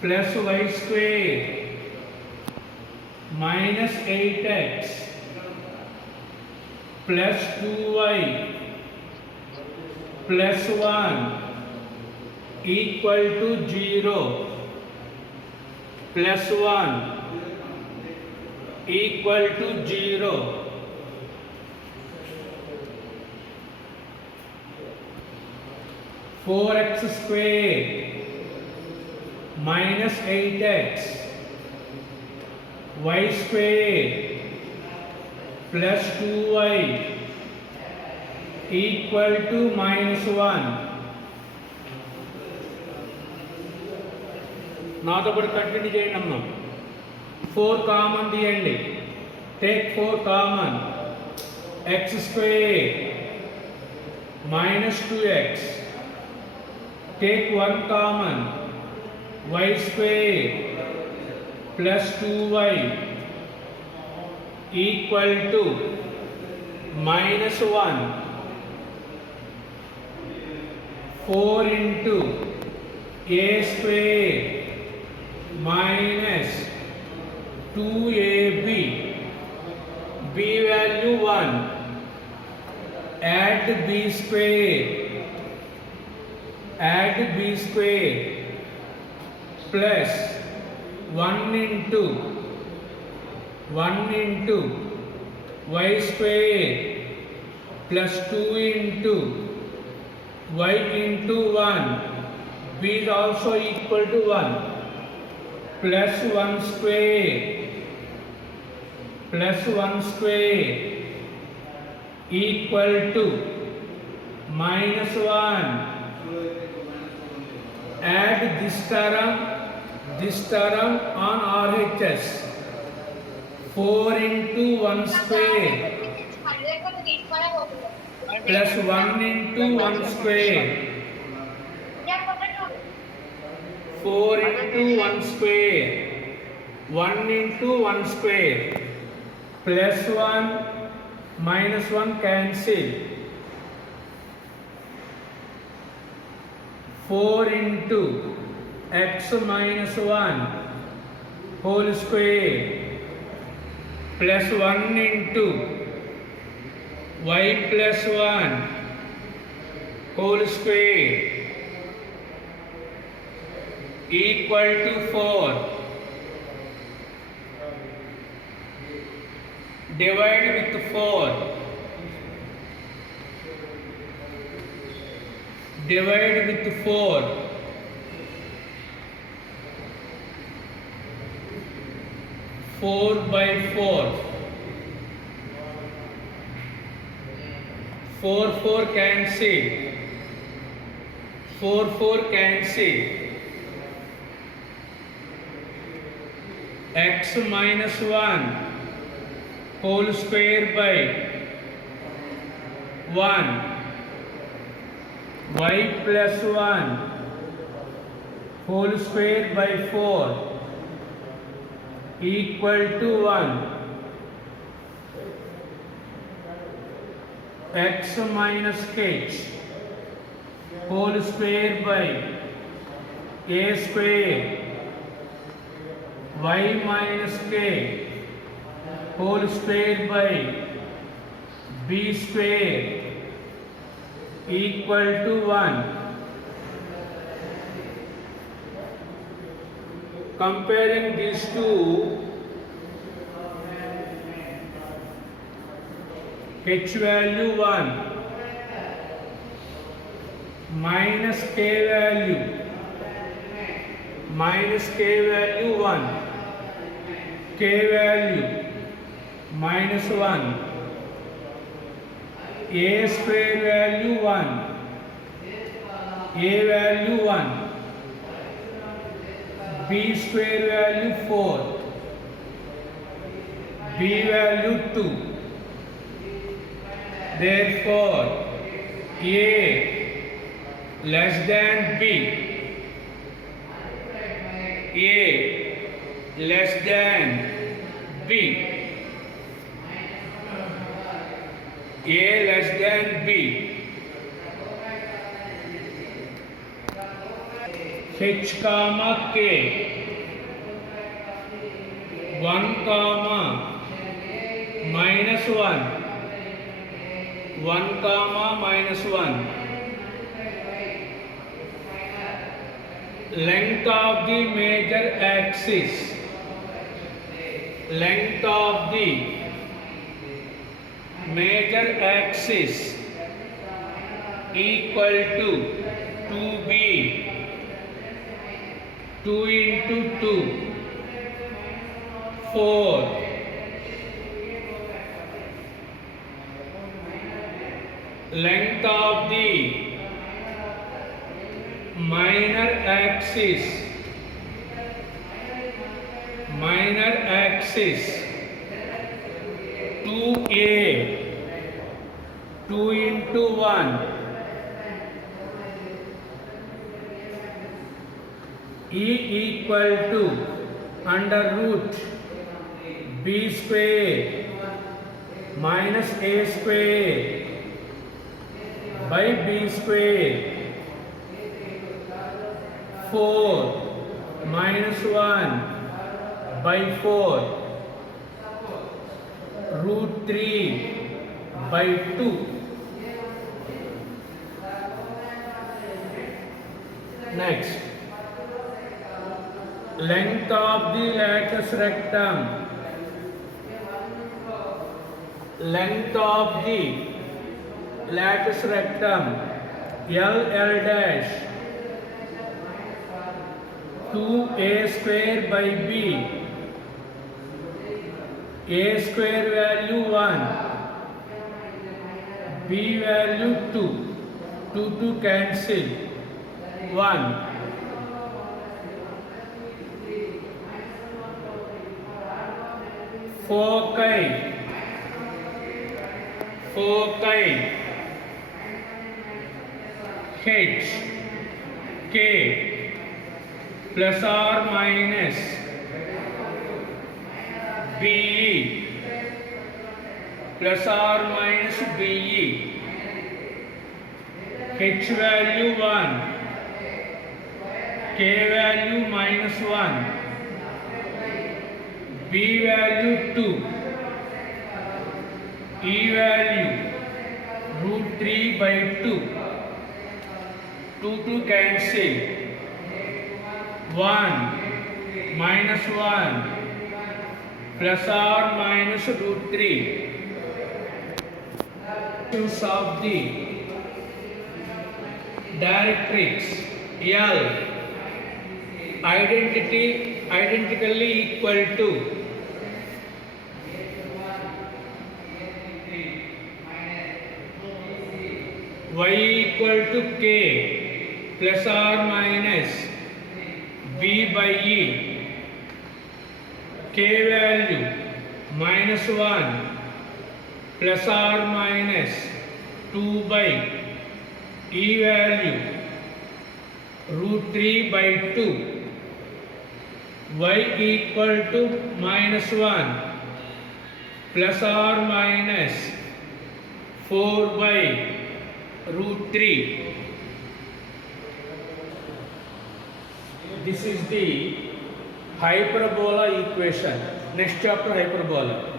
plus y square minus 8x plus 2y plus 1 equal to 0 plus 1 equal to 0. 4x square minus 8x y square plus 2y equal to minus 1. నాతో కూడా continue చేయండి అమ్మ. 4 common తీయండి. Take 4 common. x square minus 2x. Take 1 common. Y square plus 2y equal to minus 1. 4 into a square minus 2ab. B value 1. Add b square. Add b square plus 1 into y square plus 2 into y into 1. B is also equal to 1 plus 1 square equal to minus 1. Add this term on RHS. 4 into 1 square plus 1 into 1 square. 4 into 1 square. 1 into 1 square. Plus 1 minus 1 cancel. 4 into x minus 1 whole square plus 1 into y plus 1 whole square equal to 4. Divide with 4. Divide with 4. 4 by 4. 4 cancel. 4 cancel. X minus 1 whole square by 1. Y plus 1 whole square by 4 equal to 1. X minus h whole square by a square. Y minus k whole square by b square equal to 1. Comparing these two, h value 1 minus k value 1, k value minus 1, a square value 1, a value 1, b square value 4, b value 2. Therefore, a less than b, a less than b, a less than b. h comma k, 1 comma minus 1, 1 comma minus 1, length of the major axis, length of the major axis equal to 2b, 2 into 2, 4, length of the minor axis, 2a, 2 into 1, E equal to under root b square minus a square by b square, 4 minus 1 by 4, root 3 by 2. Next, length of the latus rectum, length of the latus rectum, L dash, 2a square by b, a square value 1, b value 2, 2 cancel, 1, foci, h, k, plus or minus be, plus or minus be, h value 1, k value minus 1, b value 2, e value root 3 by 2, 2 cancel, 1 minus 1 plus or minus root 3. Use of the directrix L identically equal to y equal to k plus or minus b by e, k value minus 1 plus or minus 2 by e value root 3 by 2, y equal to minus 1 plus or minus 4 by root 3. This is the hyperbola equation. Next chapter, hyperbola.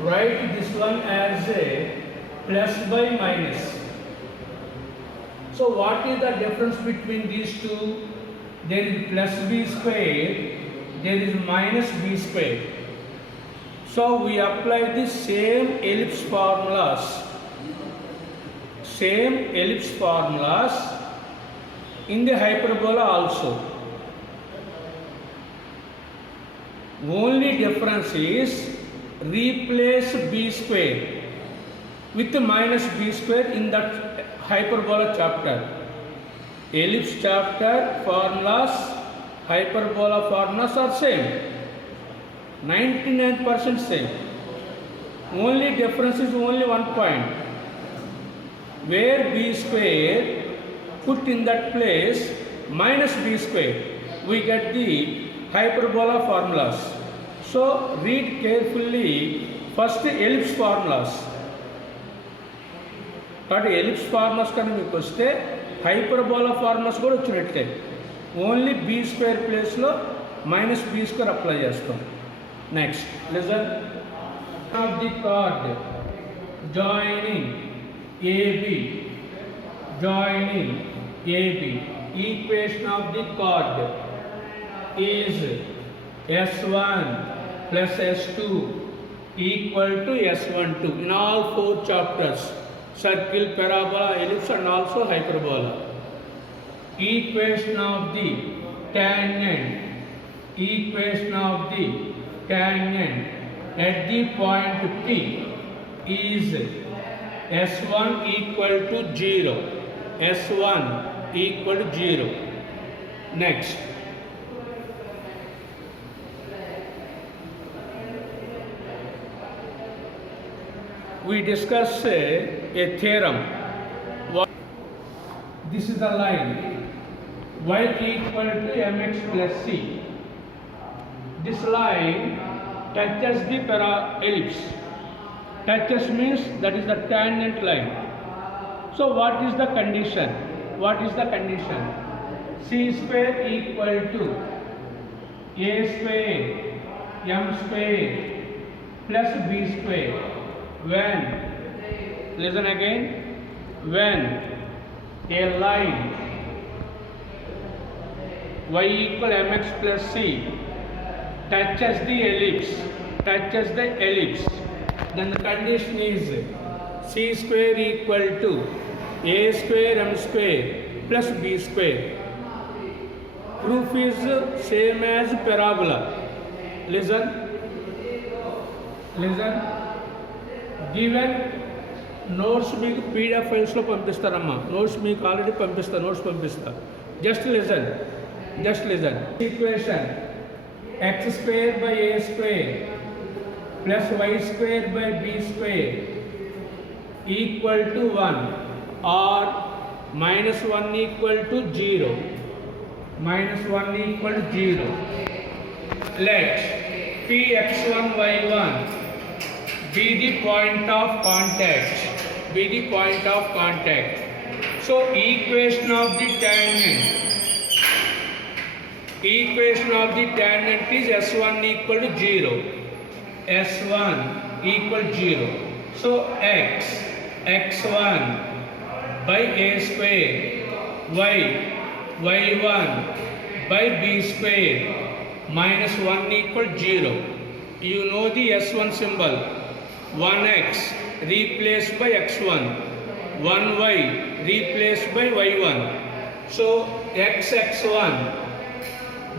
Write this one as a plus by minus. So what is the difference between these two? There is plus b square, there is minus b square. So we apply the same ellipse formulas. In the hyperbola also. Only difference is replace b square with minus b square in that hyperbola chapter. Ellipse chapter formulas, hyperbola formulas are same. 99% same. Only difference is only one point. Where b square put in that place minus b square, we get the hyperbola formulas. So read carefully first ellipse formulas. But ellipse formulas can be hyperbola formulas కూడా వచ్చినట్లే. Only B square ప్లేస్లో minus B square apply చేస్తాం. Next listen of the chord joining AB, joining AB, equation of the chord is S1 plus S2 equal to S12 in all 4 chapters: circle, parabola, ellipse and also hyperbola. Equation of the tangent, equation of the tangent at the point P is S1 equal to 0, S1 equal to 0. Next, we discuss a theorem. This is the line y equal to mx plus c. This line touches the ellipse. Touches means that is the tangent line. So what is the condition? What is the condition? C square equal to a square m square plus b square. When, listen again, when a line y equal mx plus c touches the ellipse, then the condition is c square equal to a square m square plus b square. Proof is same as parabola. Listen. Given notes మీకు PDF ఫైల్స్లో పంపిస్తారమ్మా. Notes మీకు already పంపిస్తా. Just listen. Equation X square by A square plus Y square by B square equal to 1 or -1 equal to 0. Let Px1 y1 be the point of contact. So equation of the tangent is S1 equal to 0. So x1 by a square, y1 by b square -1 equal 0. You know the S1 symbol. 1x replaced by x1, 1y replaced by y1. So x1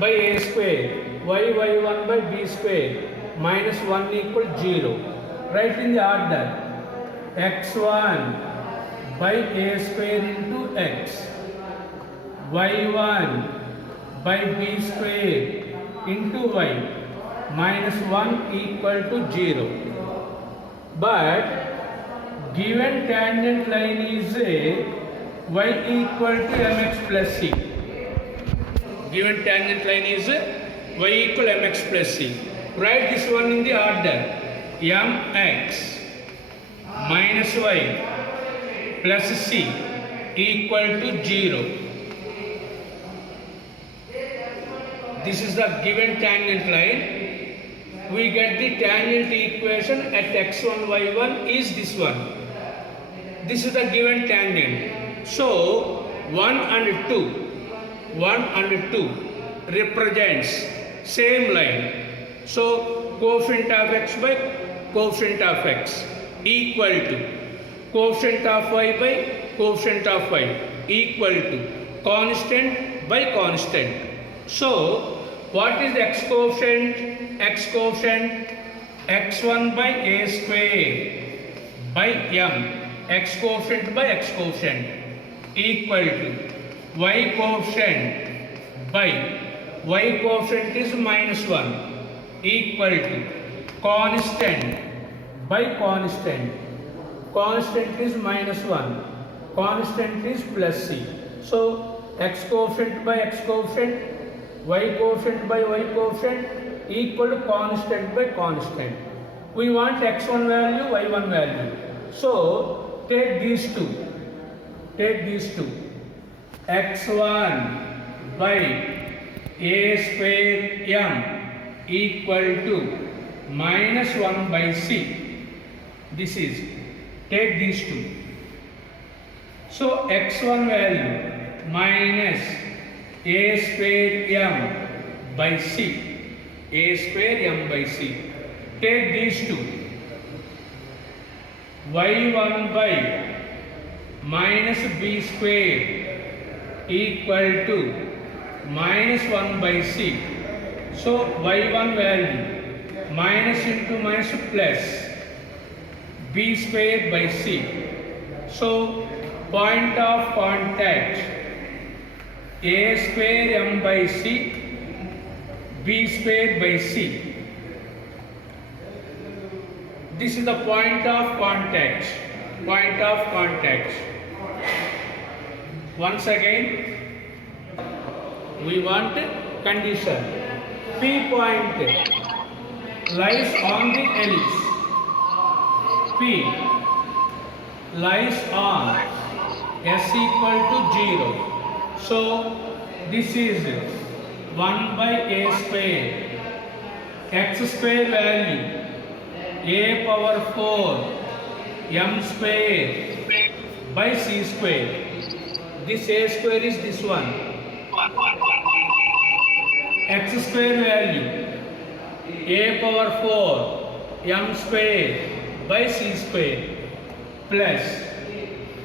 by a square, y1 by b square -1 equal 0. Write in the order: x1 by a square into x, y1 by b square into y -1 equal to 0. But given tangent line is y equal to mx plus c. Write this one in the order: mx minus y plus c equal to 0. This is the given tangent line. We get the tangent equation at x1 y1 is this one. This is the given tangent. So 1 and 2 represents same line. So coefficient of x by coefficient of x equal to coefficient of y by coefficient of y equal to constant by constant. So what is x coefficient? x1 by a square by m, x coefficient by x coefficient equal to y coefficient by y coefficient is -1 equal to constant by constant. Constant is -1, constant is plus c. So x coefficient by x coefficient, y coefficient by y coefficient equal to constant by constant. We want x1 value, y1 value. So take these two. x1 by a square m equal to minus 1 by c. This is, take these two. So x1 value minus a square m by c, a square m by c. Take these two. y1 by minus b square equal to minus 1 by c. So y1 value minus into minus plus b square by c. So point of contact a square m by c, b square by c. This is the point of contact. Point of contact. Once again, we want condition. P point lies on the ellipse. P lies on s equal to 0. So this is 1 by a square. X square value a power 4 m square by c square. This a square is this one. X square value a power 4 m square by c square plus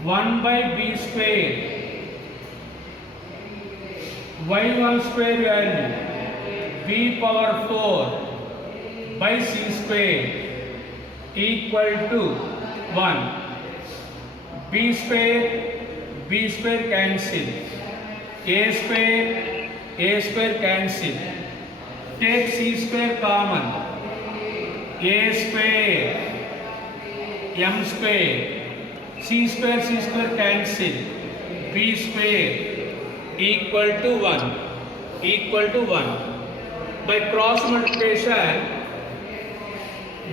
1 by b square y1 square value b power 4 by c square equal to 1. b square cancel, a square cancel. Take c square common, a square m square, c square cancel, b square equal to 1.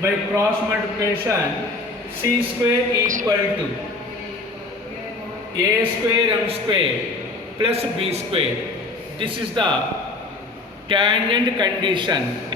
By cross multiplication, c square equal to a square m square plus b square. This is the tangent condition.